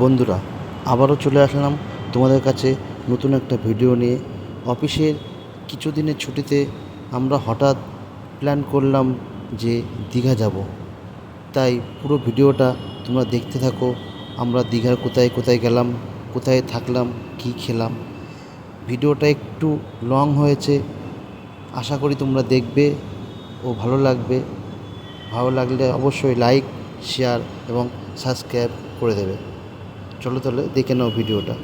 বন্ধুরা, আবারও চলে আসলাম তোমাদের কাছে নতুন একটা ভিডিও নিয়ে। অফিসের কিছুদিনের ছুটিতে আমরা হঠাৎ প্ল্যান করলাম যে দীঘা যাব। তাই পুরো ভিডিওটা তোমরা দেখতে থাকো। আমরা দীঘার কোথায় কোথায় গেলাম, কোথায় থাকলাম, কী খেলাম। ভিডিওটা একটু লং হয়েছে, আশা করি তোমরা দেখবে ও ভালো লাগবে। ভালো লাগলে অবশ্যই লাইক, শেয়ার এবং সাবস্ক্রাইব করে দেবে। চলো তাহলে দেখে নাও ভিডিওটা।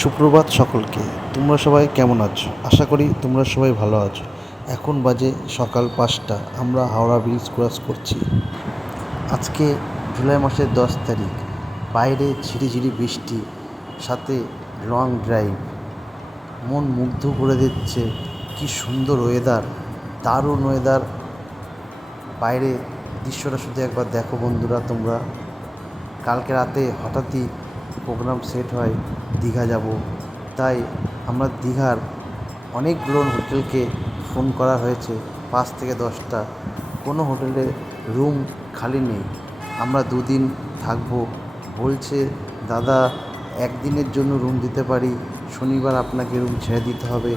সুপ্রভাত সকলকে, তোমরা সবাই কেমন আছো? আশা করি তোমরা সবাই ভালো আছো। এখন বাজে সকাল 5টা, আমরা হাওড়া ব্রিজ ক্রস করছি। আজকে জুলাই মাসের 10 তারিখ। বাইরে ঝিরিঝিরি বৃষ্টি, সাথে লং ড্রাইভ। মন মুগ্ধ করে দিচ্ছে, কি সুন্দর ওয়েদার, দারুণ ওয়েদার। বাইরে দৃশ্যটা শুধু একবার দেখো বন্ধুরা তোমরা। কালকে রাতে হঠাৎই প্রোগ্রাম সেট হয় দীঘা যাব। তাই আমরা দীঘার অনেকগুলো হোটেলকে ফোন করা হয়েছে, 5 থেকে 10টা। কোনো হোটেলে রুম খালি নেই। আমরা 2 দিন থাকবো বলছে। দাদা, একদিনের জন্য রুম দিতে পারি, শনিবার আপনাকে রুম ছেড়ে দিতে হবে।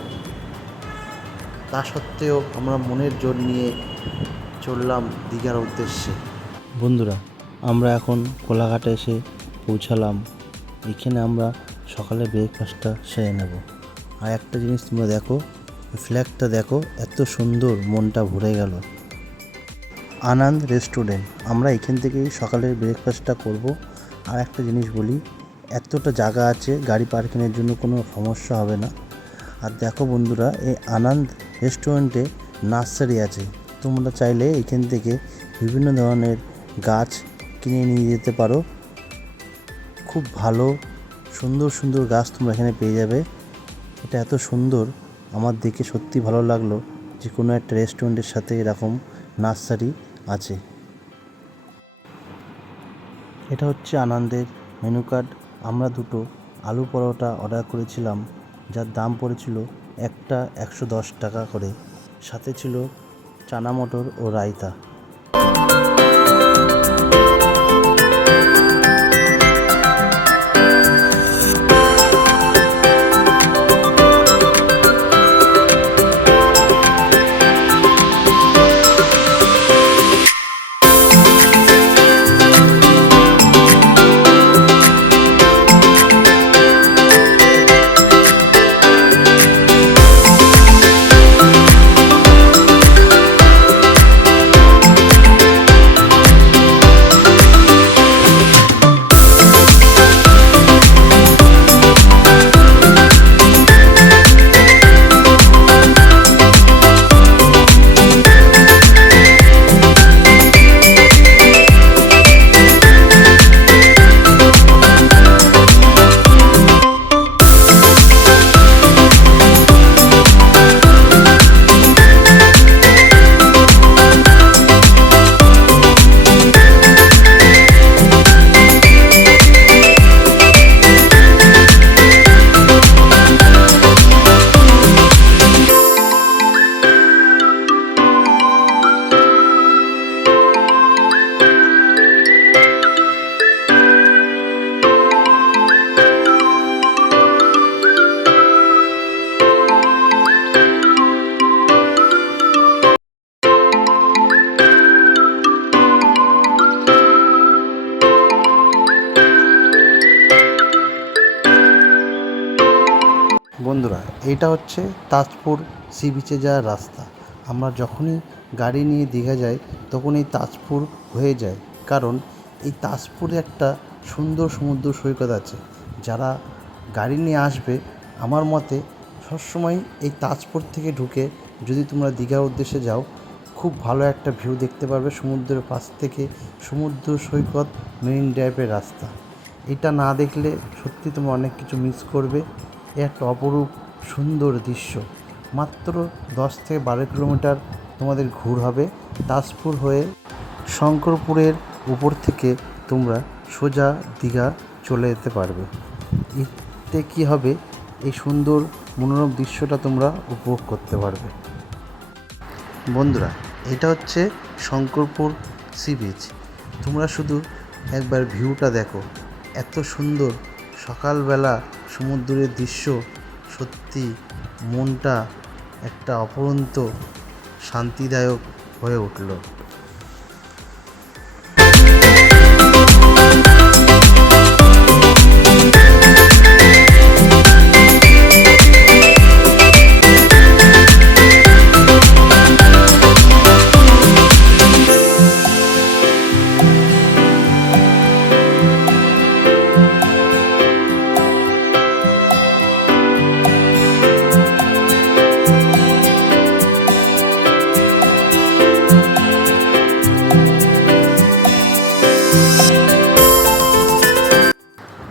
তা সত্ত্বেও আমরা মনের জোর নিয়ে চললাম দীঘার উদ্দেশ্যে। বন্ধুরা, আমরা এখন কোলাঘাটে এসে পৌঁছালাম। এখানে আমরা সকালে ব্রেকফাস্টটা সেরে নেব। আর একটা জিনিস তোমরা দেখো, ফ্ল্যাগটা দেখো, এত সুন্দর, মনটা ভরে গেল। আনন্দ রেস্টুরেন্ট, আমরা এখান থেকেই সকালের ব্রেকফাস্টটা করব। আর একটা জিনিস বলি, এতটা জায়গা আছে, গাড়ি পার্কিংয়ের জন্য কোনো সমস্যা হবে না। আর দেখো বন্ধুরা, এই আনন্দ রেস্টুরেন্টে নার্সারি আছে। তোমরা চাইলে এখান থেকে বিভিন্ন ধরনের গাছ কিনে নিয়ে যেতে পারো। খুব ভালো সুন্দর সুন্দর গাছ তোমরা এখানে পেয়ে যাবে। এটা এত সুন্দর, আমার দেখে সত্যি ভালো লাগলো যে কোনো একটা রেস্টুরেন্টের সাথে এরকম নার্সারি আছে। এটা হচ্ছে আনন্দের মেনু কার্ড। আমরা 2টো আলু পরোটা অর্ডার করেছিলাম, যার দাম পড়েছিল একটা 110 টাকা করে। সাথে ছিল চানা মটর ও রায়তা। বন্ধুরা, এটা হচ্ছে তাজপুর সি বিচে যাওয়ার রাস্তা। আমরা যখনই গাড়ি নিয়ে দীঘা যাই তখন এই তাজপুর হয়ে যায়, কারণ এই তাজপুরে একটা সুন্দর সমুদ্র সৈকত আছে। যারা গাড়ি নিয়ে আসবে, আমার মতে সবসময় এই তাজপুর থেকে ঢুকে যদি তোমরা দীঘার উদ্দেশ্যে যাও, খুব ভালো একটা ভিউ দেখতে পারবে সমুদ্রের পাশ থেকে। সমুদ্র সৈকত, মেরিন ড্রাইভের রাস্তা, এটা না দেখলে সত্যি তোমরা অনেক কিছু মিস করবে। একটা অপরূপ সুন্দর দৃশ্য। মাত্র 10 থেকে 12 কিলোমিটার তোমাদের ঘুর হবে তাজপুর হয়ে। শঙ্করপুরের উপর থেকে তোমরা সোজা দীঘা চলে যেতে পারবে। এতে কী হবে, এই সুন্দর মনোরম দৃশ্যটা তোমরা উপভোগ করতে পারবে। বন্ধুরা, এটা হচ্ছে শঙ্করপুর সি বিচ। তোমরা শুধু একবার ভিউটা দেখো, এত সুন্দর সকালবেলা সমুদ্রের দৃশ্য, সত্যি মনটা একটা অপরন্ত শান্তিদায়ক হয়ে উঠল।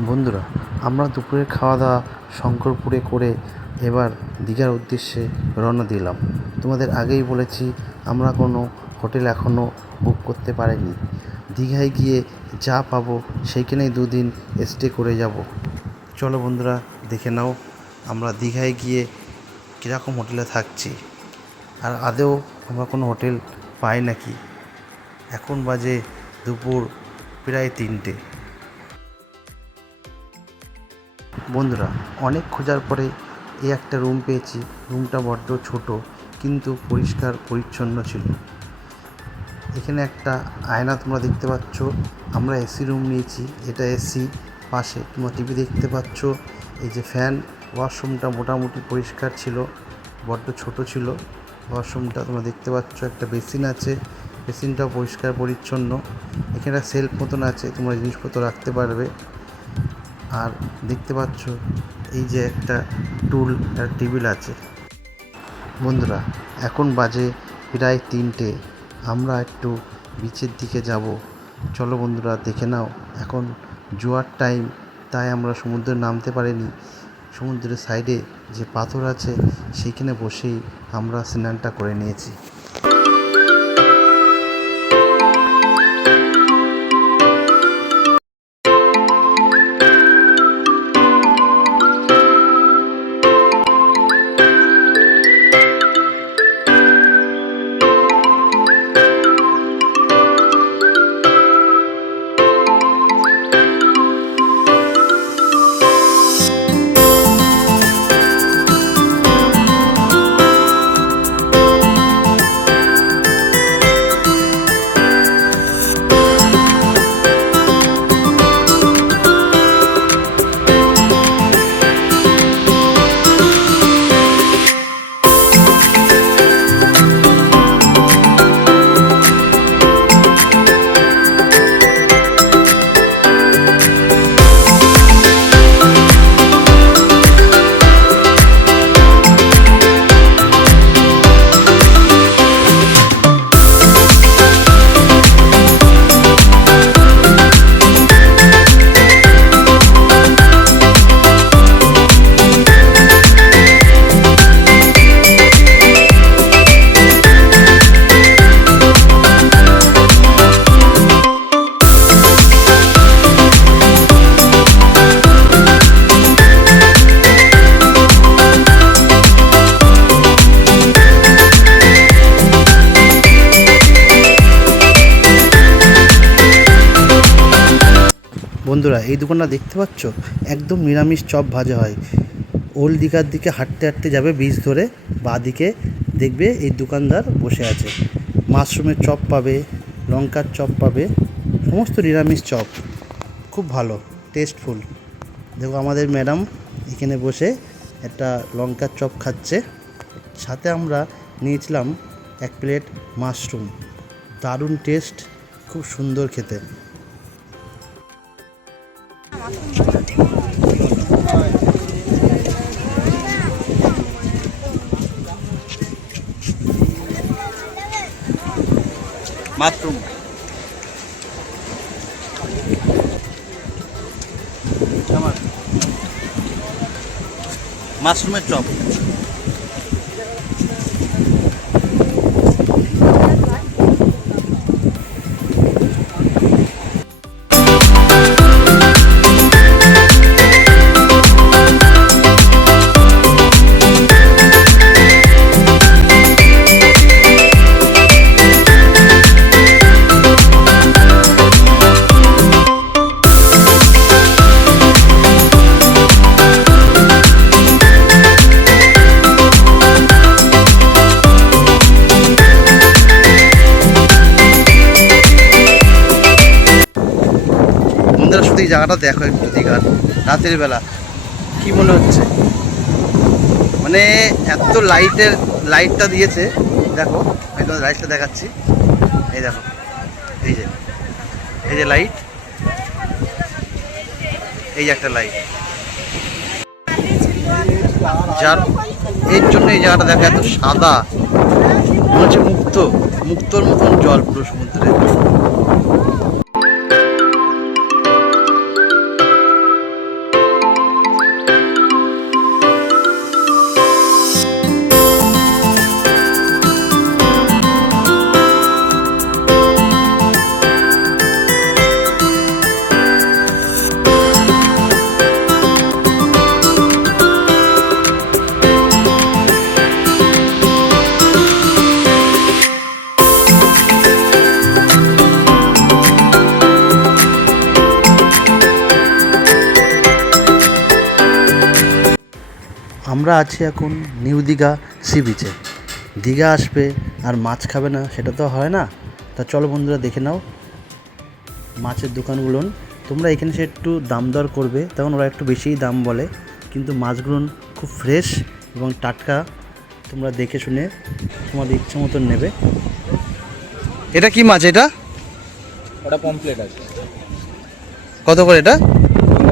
বন্ধুরা, আমরা দুপুরের খাওয়া দাওয়া শঙ্করপুরে করে এবার দীঘার উদ্দেশ্যে রওনা দিলাম। তোমাদের আগেই বলেছি আমরা কোনো হোটেল এখনও বুক করতে পারিনি। দীঘায় গিয়ে যা পাবো সেইখানেই দুদিন স্টে করে যাব। চলো বন্ধুরা, দেখে নাও আমরা দীঘায় গিয়ে কীরকম হোটেলে থাকছি, আর আদৌ আমরা কোনো হোটেল পাই নাকি। এখন বাজে দুপুর প্রায় 3টে। বন্ধুরা, অনেক খোঁজার পরে এই একটা রুম পেয়েছি। রুমটা বড্ড ছোট কিন্তু পরিষ্কার পরিচ্ছন্ন ছিল। এখানে একটা আয়না তোমরা দেখতে পাচ্ছ। আমরা এসি রুম নিয়েছি, এটা এসি। পাশে তোমরা টিভি দেখতে পাচ্ছ। এই যে ফ্যান। ওয়াশরুমটা মোটামুটি পরিষ্কার ছিল, বড্ড ছোট ছিল ওয়াশরুমটা। তোমরা দেখতে পাচ্ছ একটা বেসিন আছে, বেসিনটাও পরিষ্কার পরিচ্ছন্ন। এখানে সেলফ মতন আছে, তোমরা জিনিসপত্র রাখতে পারবে। আর দেখতে পাচ্ছ এই যে একটা টুল আর টেবিল আছে। বন্ধুরা, এখন বাজে প্রায় 3টে। আমরা একটু বিচের দিকে যাব। চলো বন্ধুরা, দেখে নাও। এখন জোয়ার টাইম, তাই আমরা সমুদ্রে নামতে পারিনি। সমুদ্রের সাইডে যে পাথর আছে সেইখানে বসেই আমরা স্নানটা করে নিয়েছি। বন্ধুরা, এই দোকানটা দেখতে পাচ্ছ, একদম নিরামিষ চপ ভাজা হয়। ওল্ড দীঘার দিকে হাঁটতে হাঁটতে যাবে, বীজ ধরে বাঁ দিকে দেখবে এই দোকানদার বসে আছে। মাশরুমের চপ পাবে, লঙ্কার চপ পাবে, সমস্ত নিরামিষ চপ, খুব ভালো টেস্টফুল। দেখো আমাদের ম্যাডাম এখানে বসে একটা লঙ্কার চপ খাচ্ছে। সাথে আমরা নিয়েছিলাম 1 প্লেট মাশরুম। দারুণ টেস্ট, খুব সুন্দর খেতে। মাশরুম, মাশরুমের চপ। জায়গাটা দেখো একটু, দীঘার রাতের বেলা কি মনে হচ্ছে, মানে এত লাইটটা দিয়েছে। দেখো আমি তোমাদের লাইটটা দেখাচ্ছি, এই দেখো, এই যে লাইট, এই যে একটা লাইট, যার এর জন্য এই জায়গাটা দেখো এত সাদা, মনে হচ্ছে মুক্তর মতন জল পুরো সমুদ্রে। আমরা আছি এখন নিউ দীঘা সি বিচে। দীঘা আসবে আর মাছ খাবে না সেটা তো হয় না। তা চলো বন্ধুরা দেখে নাও মাছের দোকানগুলো। তোমরা এখানে সে একটু দাম দর করবে, তখন ওরা একটু বেশিই দাম বলে, কিন্তু মাছগুলো খুব ফ্রেশ এবং টাটকা। তোমরা দেখে শুনে তোমাদের ইচ্ছে মতন নেবে। এটা কি মাছ? ওটা পমপ্লেট আছে। কত করে এটা?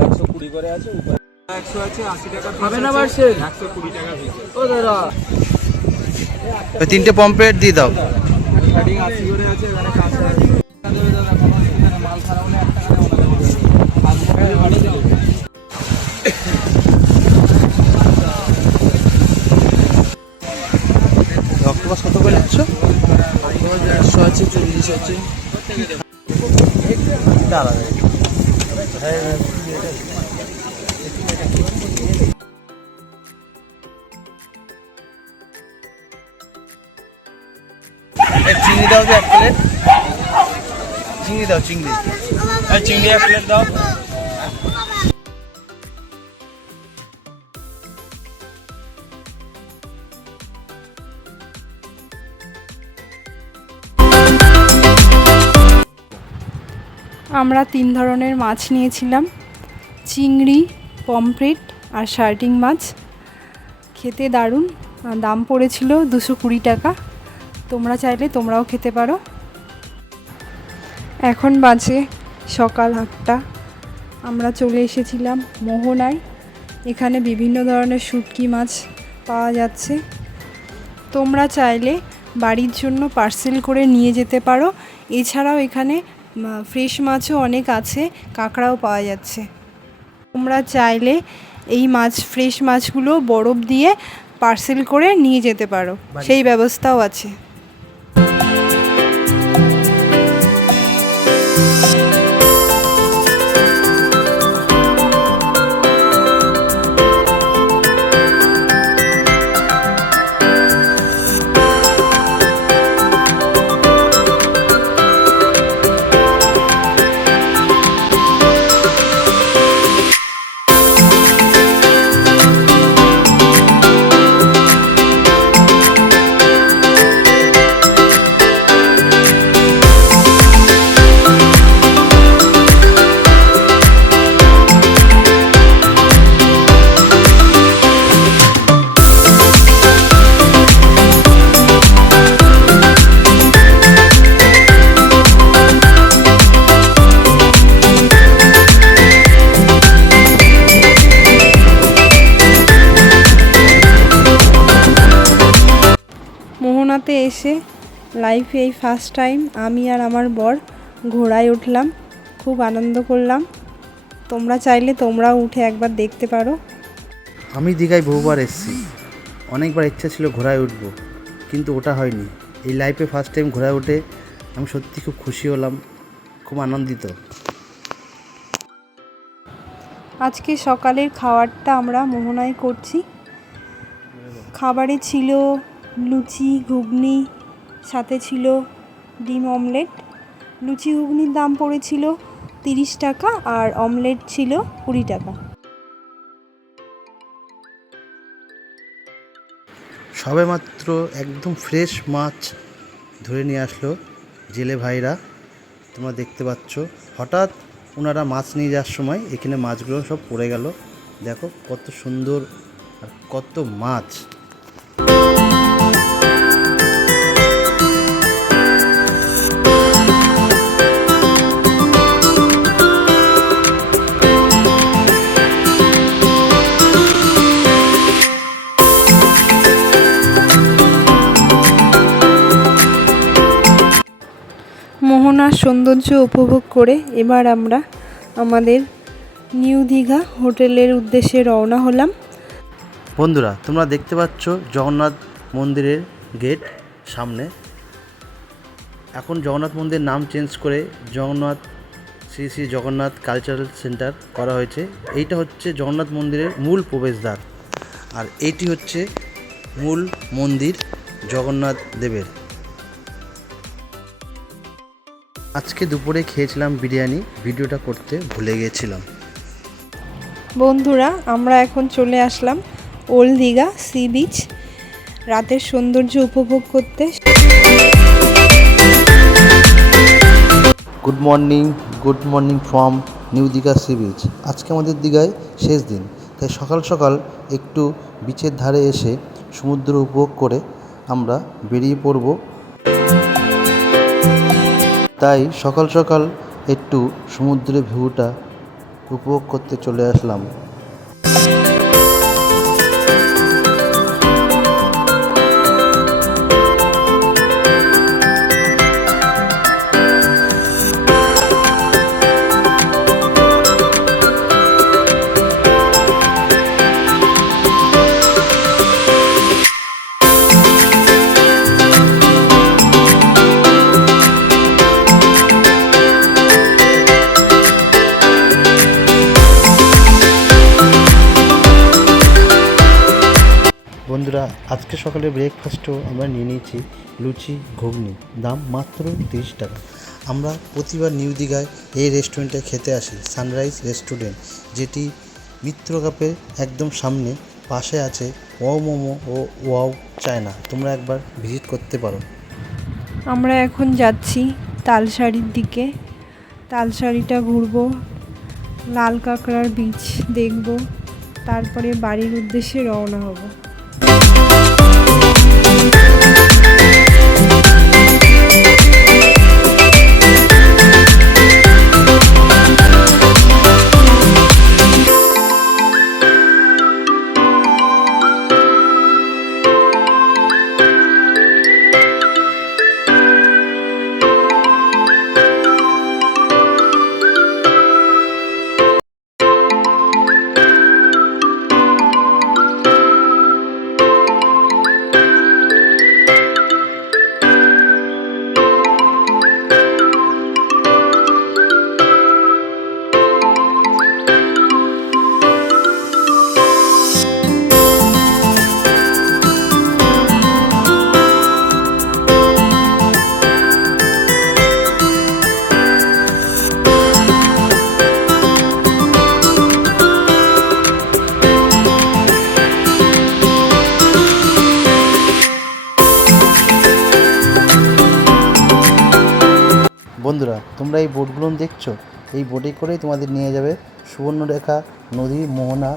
120 করে আছে, 100 আছে, 80 টাকা হবে না বাড়ছে, 120 টাকা পিস। ও দাদা ওই তিনটে পমপ্লেট দিয়ে দাও। স্টার্টিং 80 করে আছে, এখানে কাঁচা আছে। দেবে দাদা, কোনো অসুবিধা নেই, মাল খারাপ হলে 1 টাকা দেবো না। আজকে বাড়ি দেবো। অক্টোপাস কত করে নিচ্ছ? 100 আছে, 40 আছে। চিংড়ি দাও যে 1 প্লেট, চিংড়ি দাও, চিংড়ি 1 প্লেট দাও। আমরা 3 ধরনের মাছ নিয়েছিলাম, চিংড়ি, পমফ্রেট আর শার্টিং মাছ। খেতে দারুণ, দাম পড়েছিল 220 টাকা। তোমরা চাইলে তোমরাও খেতে পারো। এখন বাজে সকাল 8টা। আমরা চলে এসেছিলাম মোহনায়। এখানে বিভিন্ন ধরনের শুটকি মাছ পাওয়া যাচ্ছে। তোমরা চাইলে বাড়ির জন্য পার্সেল করে নিয়ে যেতে পারো। এছাড়াও এখানে ফ্রেশ মাছও অনেক আছে, কাঁকড়াও পাওয়া যাচ্ছে। তোমরা চাইলে এই ফ্রেশ মাছগুলো বরফ দিয়ে পার্সেল করে নিয়ে যেতে পারো, সেই ব্যবস্থাও আছে। মোহনাতে এসে লাইফে এই ফার্স্ট টাইম আমি আর আমার বর ঘোড়ায় উঠলাম, খুব আনন্দ করলাম। তোমরা চাইলে তোমরাও উঠে একবার দেখতে পারো। আমি দীঘায় বহুবার এসেছি, অনেকবার ইচ্ছা ছিল ঘোড়ায় উঠবো, কিন্তু ওটা হয়নি। এই লাইফে ফার্স্ট টাইম ঘোড়ায় উঠে আমি সত্যি খুব খুশি হলাম, খুব আনন্দিত। আজকে সকালের খাবারটা আমরা মোহনায় করছি। খাবারে ছিল লুচি, ঘুগনি, সাথে ছিল ডিম অমলেট। লুচি ঘুগনির দাম পড়েছিল 30 টাকা আর অমলেট ছিল 20 টাকা। সবেমাত্র একদম ফ্রেশ মাছ ধরে নিয়ে আসলো জেলে ভাইরা, তোমরা দেখতে পাচ্ছ। হঠাৎ ওনারা মাছ নিয়ে যাওয়ার সময় এখানে মাছগুলো সব পড়ে গেল। দেখো কত সুন্দর আর কত মাছ। মোহনার সৌন্দর্য উপভোগ করে এবার আমরা আমাদের নিউ দীঘা হোটেলের উদ্দেশ্যে রওনা হলাম। বন্ধুরা তোমরা দেখতে পাচ্ছ জগন্নাথ মন্দিরের গেট সামনে। এখন জগন্নাথ মন্দিরের নাম চেঞ্জ করে জগন্নাথ শ্রী শ্রী জগন্নাথ কালচারাল সেন্টার করা হয়েছে। এইটা হচ্ছে জগন্নাথ মন্দিরের মূল প্রবেশদ্বার, আর এইটি হচ্ছে মূল মন্দির জগন্নাথ দেবের। আজকে দুপুরে খেয়েছিলাম বিরিয়ানি, ভিডিওটা করতে ভুলে গিয়েছিলাম। বন্ধুরা আমরা এখন চলে আসলাম ওল্ড দীঘা সি বিচ রাতের সৌন্দর্য উপভোগ করতে। Good morning from new Digha sea beach. আজকে আমাদের দীঘায় শেষ দিন, তাই সকাল সকাল একটু বিচের ধারে এসে সমুদ্র উপভোগ করে আমরা বেরিয়ে পড়ব। তাই সকাল সকাল একটু সমুদ্রের ভিউটা উপভোগ করতে চলে আসলাম। বন্ধুরা আজকে সকালে ব্রেকফাস্টও আমরা নিয়ে নিয়েছি লুচি ঘুগনি, দাম মাত্র 30 টাকা। আমরা প্রতিবার নিউ দীঘায় এই রেস্টুরেন্টে খেতে আসি, সানরাইজ রেস্টুরেন্ট, যেটি মিত্রকাপের একদম সামনে। পাশে আছে ওয়াও মোমো ও ওয়াও চায়না, তোমরা একবার ভিজিট করতে পারো। আমরা এখন যাচ্ছি তালসারির দিকে। তালসারিটা ঘুরবো, লাল কাঁকড়ার বীচ দেখব, তারপরে বাড়ির উদ্দেশ্যে রওনা হব। বন্ধুরা তোমরা এই বোটগুলো দেখছো, এই বোটে করেই তোমাদের নিয়ে যাবে সুবর্ণরেখা নদীর মোহনা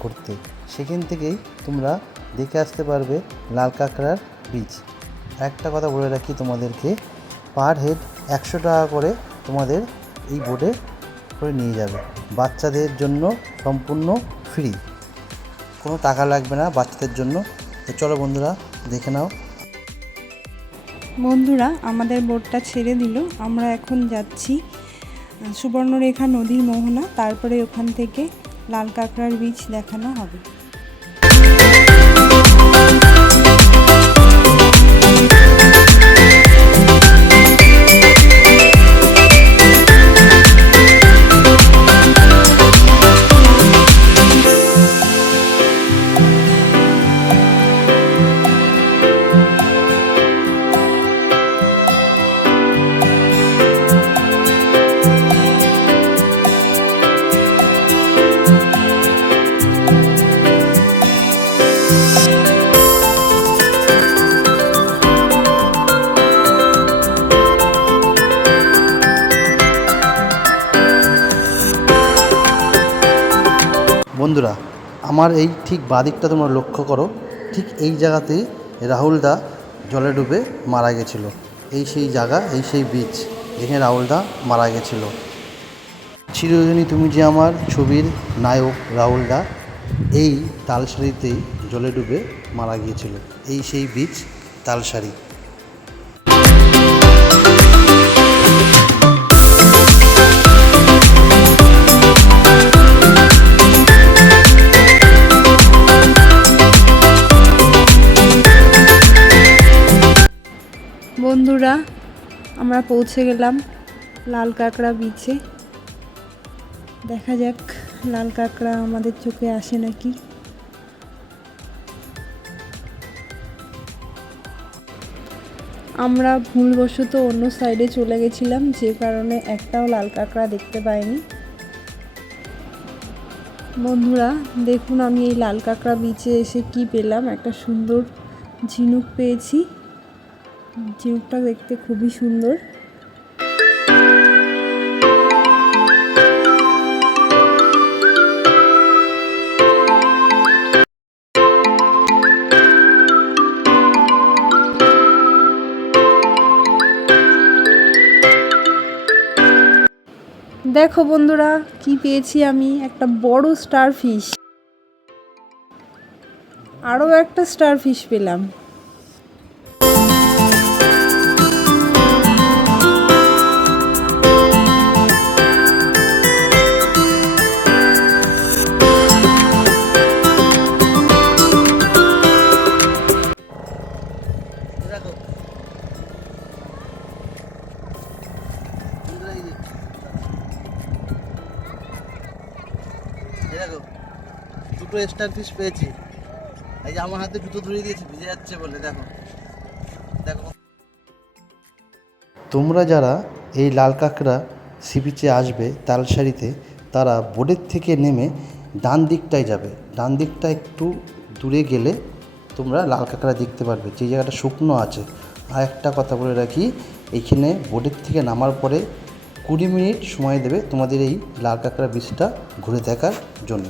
ঘুরতে। সেখান থেকেই তোমরা দেখে আসতে পারবে লাল কাঁকড়ার বীচ। একটা কথা বলে রাখি তোমাদেরকে, পার হেড 100 টাকা করে তোমাদের এই বোটে করে নিয়ে যাবে। বাচ্চাদের জন্য সম্পূর্ণ ফ্রি, কোনো টাকা লাগবে না বাচ্চাদের জন্য। তো চলো বন্ধুরা দেখে নাও। বন্ধুরা আমাদের বোটটা ছেড়ে দিল, আমরা এখন যাচ্ছি সুবর্ণরেখা নদীর মোহনা, তারপরে ওখান থেকে লাল কাঁকড়ার বীচ দেখানো হবে। বন্ধুরা, আমার এই ঠিক বাদিকটা তোমরা লক্ষ্য করো, ঠিক এই জায়গাতেই রাহুলদা জলে ডুবে মারা গেছিলো। এই সেই জায়গা, এই সেই বীচ যেখানে রাহুলদা মারা গেছিলো। চিরদিনই তুমি যে আমার ছবির নায়ক রাহুলদা এই তালসারিতেই জলে ডুবে মারা গিয়েছিল। এই সেই বীচ তালসারি। বন্ধুরা, আমরা পৌঁছে গেলাম লাল কাঁকড়া বিচে। দেখা যাক লাল কাঁকড়া আমাদের চোখে আসে নাকি। আমরা ভুলবশত অন্য সাইডে চলে গেছিলাম, যে কারণে একটাও লাল কাঁকড়া দেখতে পাইনি। বন্ধুরা দেখুন, আমি এই লাল কাঁকড়া বিচে এসে কি পেলাম, একটা সুন্দর ঝিনুক পেয়েছি। ঝিনুকটা দেখতে খুবই সুন্দর। দেখো বন্ধুরা, কি পেয়েছি আমি, একটা বড় স্টার ফিশ। আরও একটা স্টার ফিশ পেলাম। দেখো, দুটো স্টার ফিশ পেয়েছি। এই যে আমার হাতে জুতো ধরিয়ে দিয়েছি, ভিজে যাচ্ছে বলে। দেখো দেখো, তোমরা যারা এই লাল কাঁকড়া সি বিচে আসবে তালসারিতে, তারা বোটের থেকে নেমে ডান দিকটায় যাবে। ডান দিকটা একটু দূরে গেলে তোমরা লাল কাঁকড়া দেখতে পারবে, যে জায়গাটা শুকনো আছে। আর একটা কথা বলে রাখি, এইখানে বোটের থেকে নামার পরে 20 মিনিট সময় দেবে তোমাদের এই লাল কাঁকড়া বীচটা ঘুরে দেখার জন্য।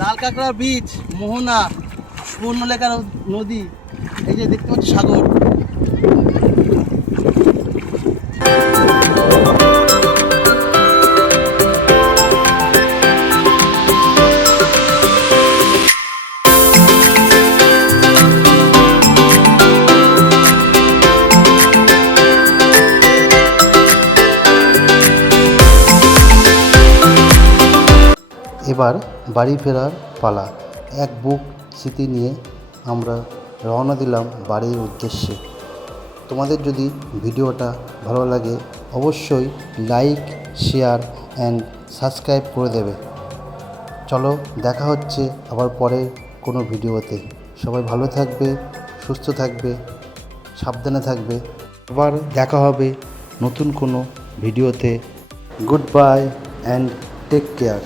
লাল কাঁকড়া বীচ, মোহনা, সুবর্ণলেখা নদী, এই যে দেখতে পাচ্ছি সাগর। এবার বাড়ি ফেরার পালা। এক বুক স্মৃতি নিয়ে আমরা রওনা দিলাম বাড়ির উদ্দেশ্যে। তোমাদের যদি ভিডিওটা ভালো লাগে অবশ্যই লাইক, শেয়ার অ্যান্ড সাবস্ক্রাইব করে দেবে। চলো, দেখা হচ্ছে আবার পরের কোনো ভিডিওতে। সবাই ভালো থাকবে, সুস্থ থাকবে, সাবধানে থাকবে। আবার দেখা হবে নতুন কোনো ভিডিওতে। Good bye and take care.